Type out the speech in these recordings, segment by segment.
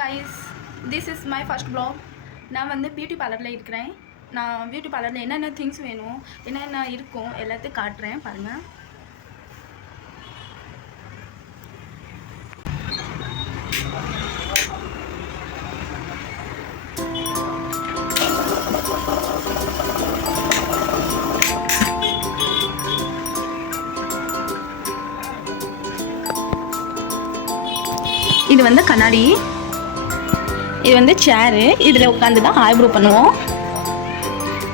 Guys this is my first blog நான் வந்து beauty பார்லரில் இருக்கிறேன். நான் பியூட்டி பார்லரில் என்னென்ன திங்ஸ் வேணும் என்னென்ன இருக்கும் எல்லாத்தையும் காட்டுறேன் பாருங்கள் இது வந்து கண்ணாடி. இது வந்து சேரு இதில் உட்காந்து தான் ஐப்ரோ பண்ணுவோம்.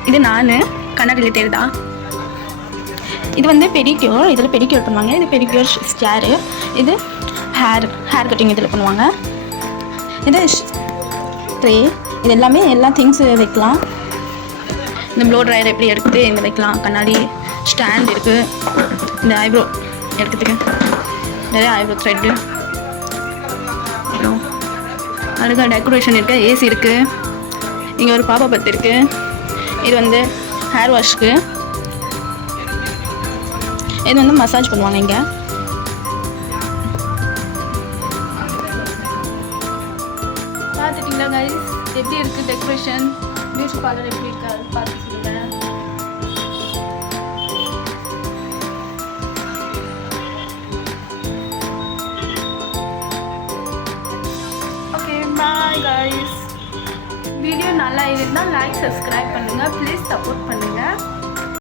இது நான். கண்ணாடியில் தெரியுதா இது வந்து பெடிக்யூர் இதில் பெடிக்யூர் பண்ணுவாங்க. இது பெடிக்யூர் சேரு இது ஹேர் ஹேர் கட்டிங் இதில் பண்ணுவாங்க. இது ட்ரே இது எல்லாமே எல்லா திங்ஸ் வைக்கலாம். இந்த ப்ளோ ட்ரையர் எப்படி எடுத்து இந்த வைக்கலாம். கண்ணாடி ஸ்டாண்ட் இருக்குது இந்த ஐப்ரோ எடுக்கிறதுக்கு. நிறைய ஐப்ரோ த்ரெட்டு அப்புறம் அழகாக டெக்கரேஷன் இருக்குது ஏசி இருக்குது இங்கே ஒரு பாப்பா பத்து இருக்குது இது வந்து ஹேர் வாஷ்க்கு இது வந்து மசாஜ் பண்ணுவாங்க இங்கே. பார்த்துட்டிங்களா கைஸ் எப்படி இருக்குது டெக்கரேஷன் பியூட்டி பார்லர் எப்படி இருக்கா? அது பார்த்து சொல்லுங்கள் பாய் காய்ஸ் வீடியோ நல்லா இருந்தால் லைக் சப்ஸ்கிரைப் பண்ணுங்கள் ப்ளீஸ் சப்போர்ட் பண்ணுங்கள்